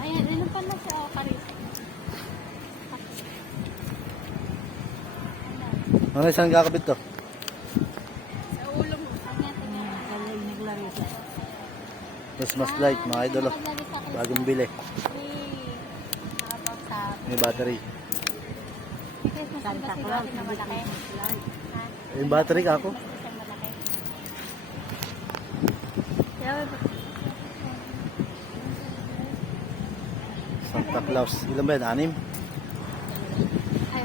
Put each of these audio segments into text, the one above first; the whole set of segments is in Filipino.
Ayan, ano pa na siya, Karis? Ano isang kakabit to? Sa ulo mo. Kalay naglarito. Christmas light mga idol. Oh. Bagong bili. May battery. Santa Claus na malaki. Yung battery ka ako. Santa Claus. Ilan ba yun? 6? Ay,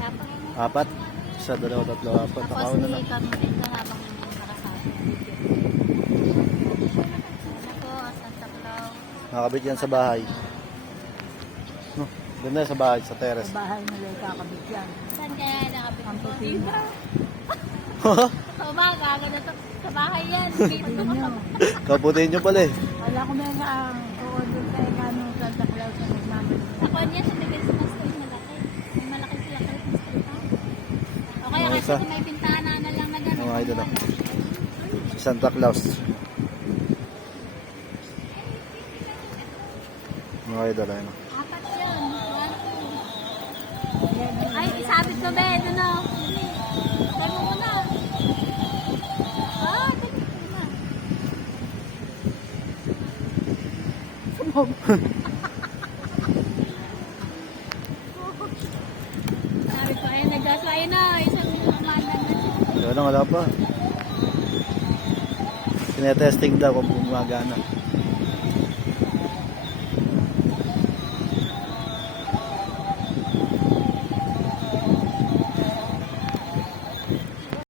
apat. 4? Isa, 2, 3, 4. Tapos Nakauna na. hindi kami dito habang nakasabi. Ano po, Santa Claus. Nakabit yan sa bahay. No, ganda sa bahay, sa terrace. Sa bahay nila kakabit yan. Saan kaya nakabit? Ang putina. Sa umaga, gano'n to. Sa bahay yan. Dito ko. Kaputin nyo pala eh. Wala ko na nga ang order kay kanong Santa Claus na nagmamadali. Sa kanya, sa Christmas tree malaki. May malaki sila Christmas tree pa. O kaya kasi Isa. may bintana na lang na gano'n. Mga idol. Si Santa Claus. Mga idol. Ayun. Apat yun. 1, 2. Ay, isabit ko ba? Ito na. Sabi mo na. Ah, dito na. Sabi ko, ayun, nagdasa. Ayun na. Isang umanan na siya. Wala pa. Tinetesting daw kung gumagana.